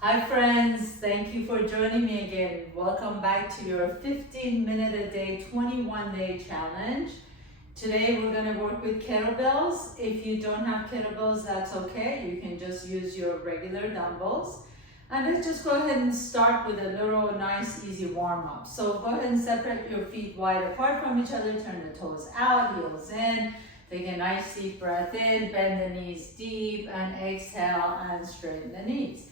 Hi friends, thank you for joining me again. Welcome back to your 15 minute a day, 21-day challenge. Today we're going to work with kettlebells. If you don't have kettlebells, that's okay. You can just use your regular dumbbells. And let's just go ahead and start with a little nice easy warm up. So go ahead and separate your feet wide apart from each other, turn the toes out, heels in. Take a nice deep breath in, bend the knees deep, and exhale and straighten the knees.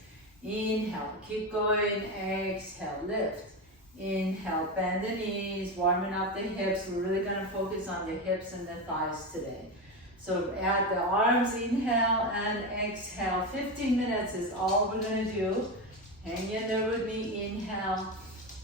Inhale, keep going, exhale, lift. Inhale, bend the knees, warming up the hips. We're really gonna focus on the hips and the thighs today. So add the arms, inhale and exhale. 15 minutes is all we're gonna do. Hang in there with me, inhale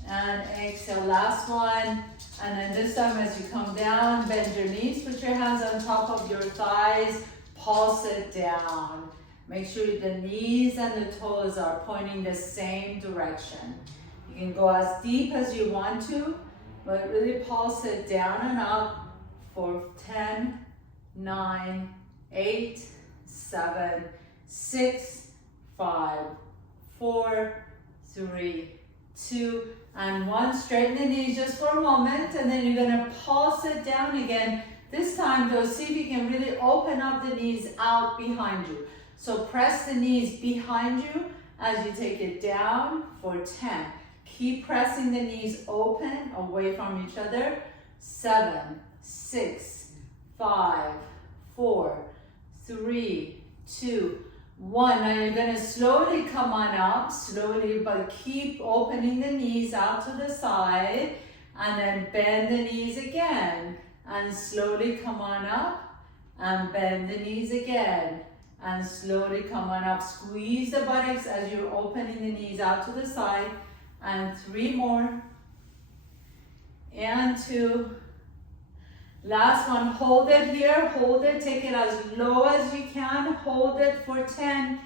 and exhale. Last one. And then this time as you come down, bend your knees, put your hands on top of your thighs, pulse it down. Make sure the knees and the toes are pointing the same direction. You can go as deep as you want to, but really pulse it down and up for 10, 9, 8, 7, 6, 5, 4, 3, 2, and 1. Straighten the knees just for a moment, and then you're gonna pulse it down again. This time though, see if you can really open up the knees out behind you. So press the knees behind you as you take it down for 10. Keep pressing the knees open away from each other. 7, 6, 5, 4, 3, 2, 1. Now you're gonna slowly come on up, slowly, but keep opening the knees out to the side, and then bend the knees again, and slowly come on up, and bend the knees again, and slowly come on up. Squeeze the buttocks as you're opening the knees out to the side, and 3 more, and 2. Last one, hold it here, hold it, take it as low as you can, hold it for 10,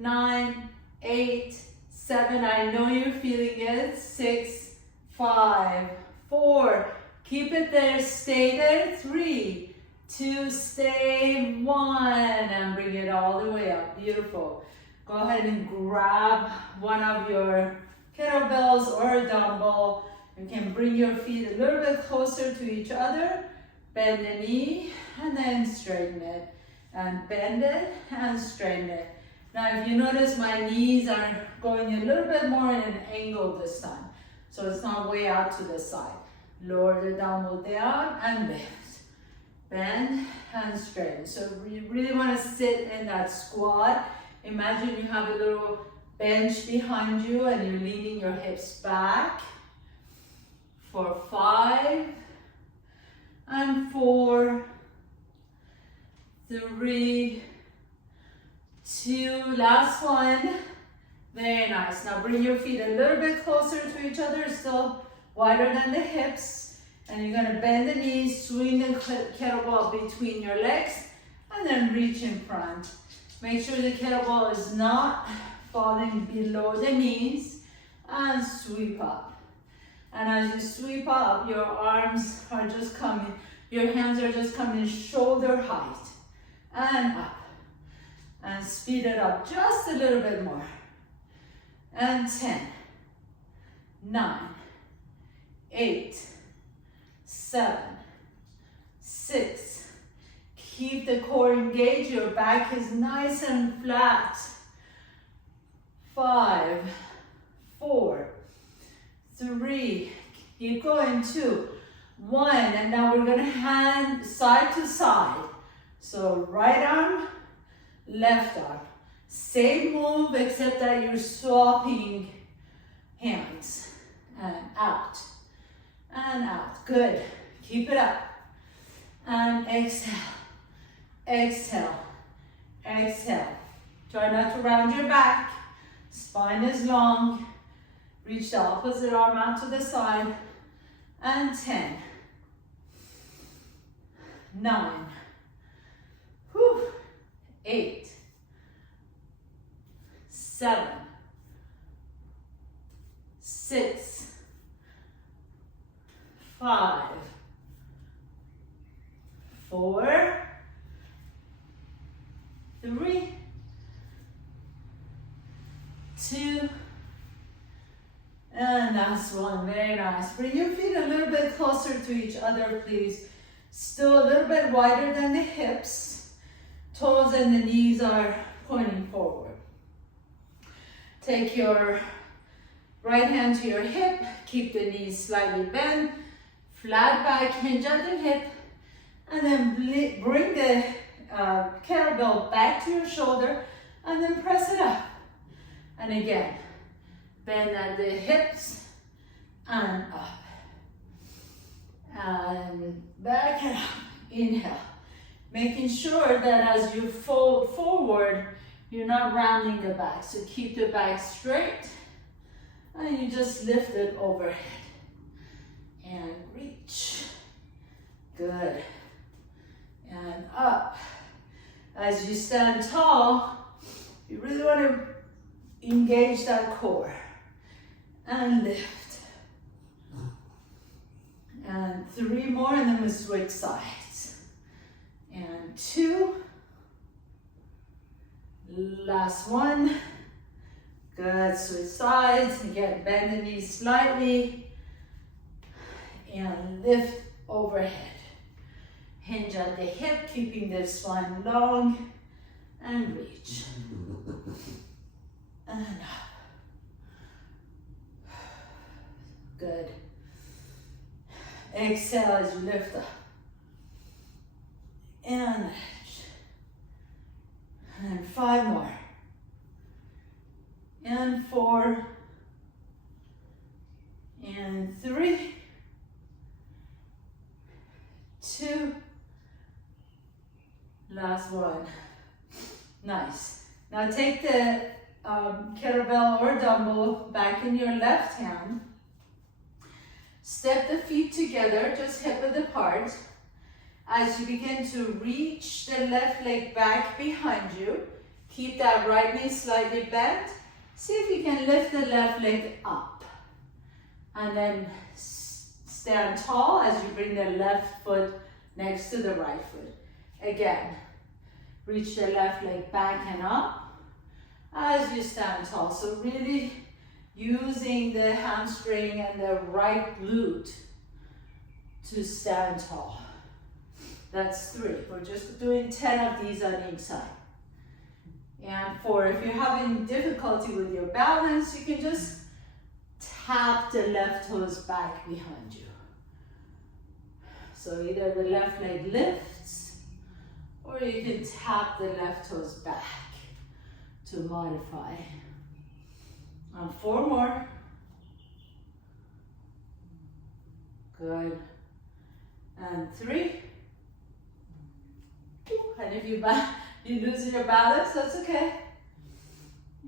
9, 8, 7, I know you're feeling it, 6, 5, 4, keep it there, stay there, 3, 2, stay, 1, and bring it all the way up, beautiful. Go ahead and grab one of your kettlebells or a dumbbell. You can bring your feet a little bit closer to each other. Bend the knee and then straighten it, and bend it and straighten it. Now if you notice, my knees are going a little bit more in an angle this time, so it's not way out to the side. Lower the dumbbell down and lift, bend and straighten. So you really want to sit in that squat. Imagine you have a little bench behind you and you're leaning your hips back for 5, and 4, 3, 2, last one. Very nice. Now bring your feet a little bit closer to each other, still wider than the hips. And you're gonna bend the knees, swing the kettlebell between your legs, and then reach in front. Make sure the kettlebell is not falling below the knees, and sweep up. And as you sweep up, your arms are just coming, your hands are just coming shoulder height, and up. And speed it up just a little bit more. And 10, 9, 8, 7, 6. Keep the core engaged, your back is nice and flat. 5, 4, 3, keep going, 2, 1, and now we're gonna hand side to side. So right arm, left arm. Same move except that you're swapping hands. And out, and out, good. Keep it up. And exhale, exhale, exhale. Try not to round your back. Spine is long. Reach the opposite arm out to the side, and 10, 9, 8, 7, 6, 5, 4, 3, 2. And last one, very nice. Bring your feet a little bit closer to each other, please. Still a little bit wider than the hips. Toes and the knees are pointing forward. Take your right hand to your hip. Keep the knees slightly bent. Flat back, hinge at the hip. And then bring the kettlebell back to your shoulder. And then press it up. And again, bend at the hips and up. And back and up. Inhale. Making sure that as you fold forward, you're not rounding the back. So keep the back straight. And you just lift it overhead. And reach. Good. And up. As you stand tall, you really want to engage that core. And lift. And 3 more, and then we switch sides. And 2. Last one. Good, switch sides. Again, bend the knees slightly. And lift overhead. Hinge at the hip, keeping the spine long. And reach. And up. Good. Exhale as you lift up. And lift. And 5 more. And 4. And 3. 2. Last one. Nice. Now take the kettlebell or dumbbell back in your left hand. Step the feet together, just hip width apart. As you begin to reach the left leg back behind you, keep that right knee slightly bent. See if you can lift the left leg up. And then stand tall as you bring the left foot next to the right foot. Again, reach the left leg back and up as you stand tall. So really using the hamstring and the right glute to stand tall. That's 3. We're just doing 10 of these on each side. And 4, if you're having difficulty with your balance, you can just tap the left toes back behind you. So either the left leg lifts, or you can tap the left toes back to modify. And 4 more. Good. And 3. And if you lose your balance, that's okay.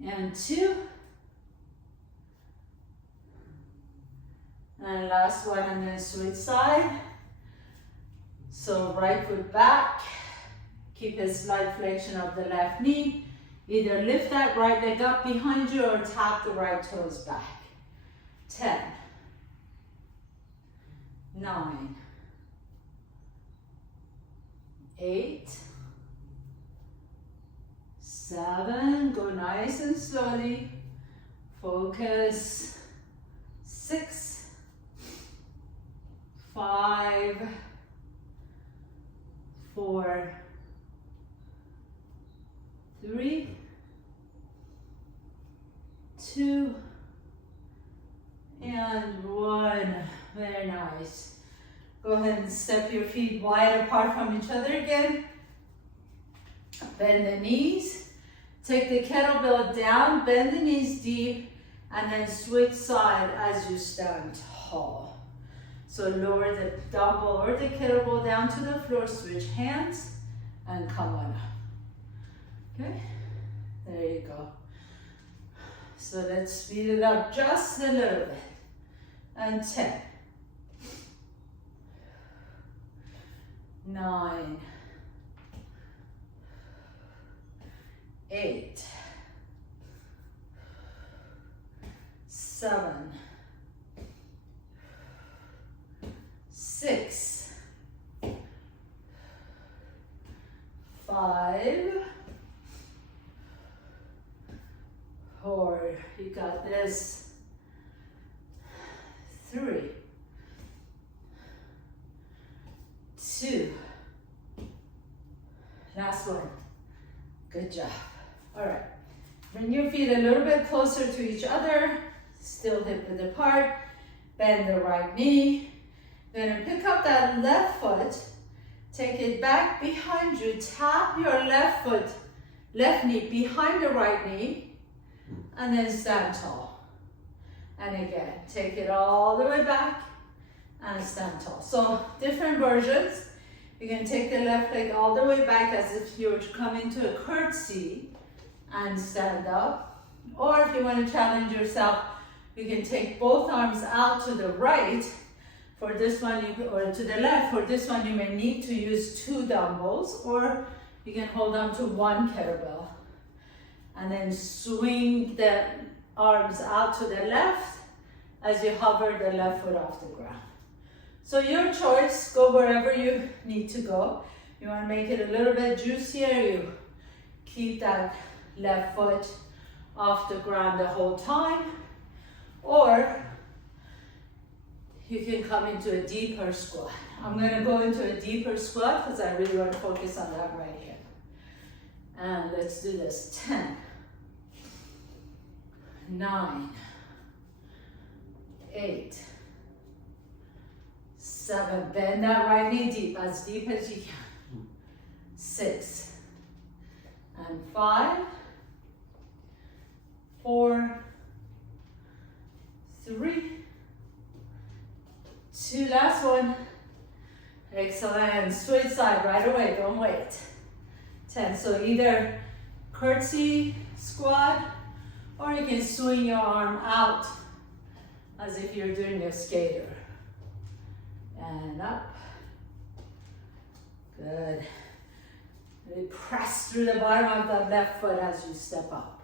And 2. And last one, and then switch side. So right foot back. Keep a slight flexion of the left knee. Either lift that right leg up behind you or tap the right toes back. 10. 9. 8. 7. Go nice and slowly. Focus. 6. 5. 4. 3. 2. And 1. Very nice. Go ahead and step your feet wide apart from each other again. Bend the knees. Take the kettlebell down, bend the knees deep, and then switch side as you stand tall. So lower the dumbbell or the kettlebell down to the floor, switch hands, and come on up. Okay, there you go. So let's speed it up just a little bit. And 10. 9. 8. 7. 6. 5. 4. You got this. 3, 2. Last one. Good job. All right. Bring your feet a little bit closer to each other. Still hip width apart. Bend the right knee. Then pick up that left foot. Take it back behind you. Tap your left foot, left knee behind the right knee. And then stand tall. And again, take it all the way back and stand tall. So different versions. You can take the left leg all the way back as if you were to come into a curtsy and stand up. Or if you want to challenge yourself, you can take both arms out to the right. For this one, or to the left. For this one, you may need to use 2 dumbbells, or you can hold on to 1 kettlebell. And then swing the arms out to the left as you hover the left foot off the ground. So your choice, go wherever you need to go. You want to make it a little bit juicier, you keep that left foot off the ground the whole time, or you can come into a deeper squat. I'm going to go into a deeper squat because I really want to focus on that right here. And let's do this. 10, 9, 8, 7. Bend that right knee deep as you can. 6, and 5, 4, 3, 2, last one. Excellent. Switch side right away, don't wait. 10. So either curtsy squat, or you can swing your arm out as if you're doing a skater. And up. Good. Really press through the bottom of the left foot as you step up.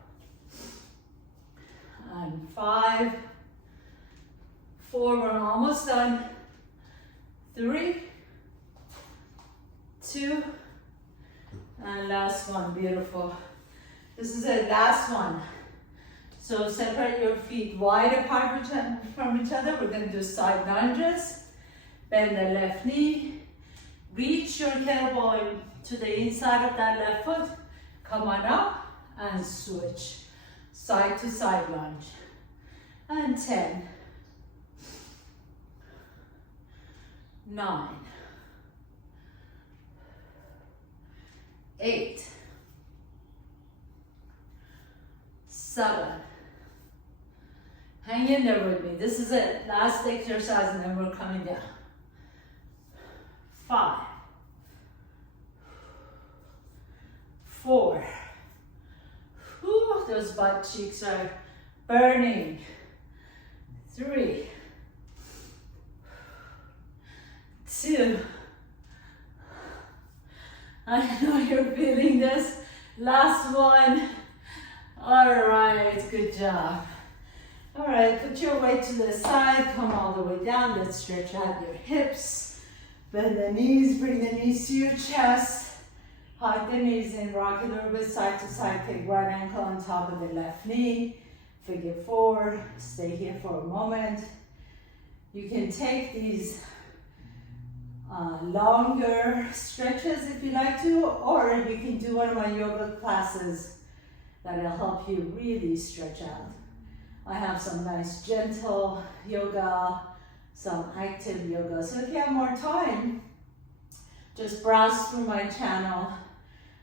And 5, 4, we're almost done. 3, 2, and last one. Beautiful. This is the last one. So separate your feet wide apart from each other. We're going to do side lunges. Bend the left knee. Reach your kettlebell to the inside of that left foot. Come on up and switch. Side to side lunge. And 10, 9, 8, 7. Hang in there with me. This is it. Last exercise and then we're coming down. 5, 4. Whew, those butt cheeks are burning. 3, 2. I know you're feeling this. Last one. All right, good job. All right, put your weight to the side, come all the way down. Let's stretch out your hips. Bend the knees, bring the knees to your chest. Hug the knees in, rock a little bit side to side. Take one ankle on top of the left knee. Figure 4, stay here for a moment. You can take these longer stretches if you like to, or you can do one of my yoga classes that'll help you really stretch out. I have some nice gentle yoga, some active yoga. So if you have more time, just browse through my channel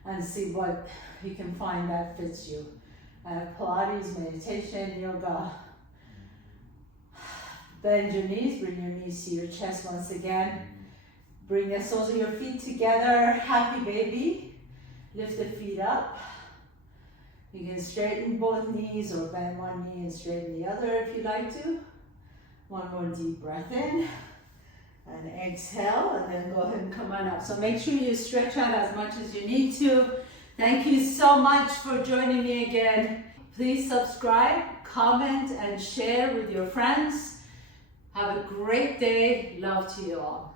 and see what you can find that fits you. I have Pilates, meditation, yoga. Bend your knees, bring your knees to your chest once again. Bring the soles of your feet together, happy baby. Lift the feet up. You can straighten both knees or bend one knee and straighten the other if you like to. One more deep breath in. And exhale, and then go ahead and come on up. So make sure you stretch out as much as you need to. Thank you so much for joining me again. Please subscribe, comment, and share with your friends. Have a great day. Love to you all.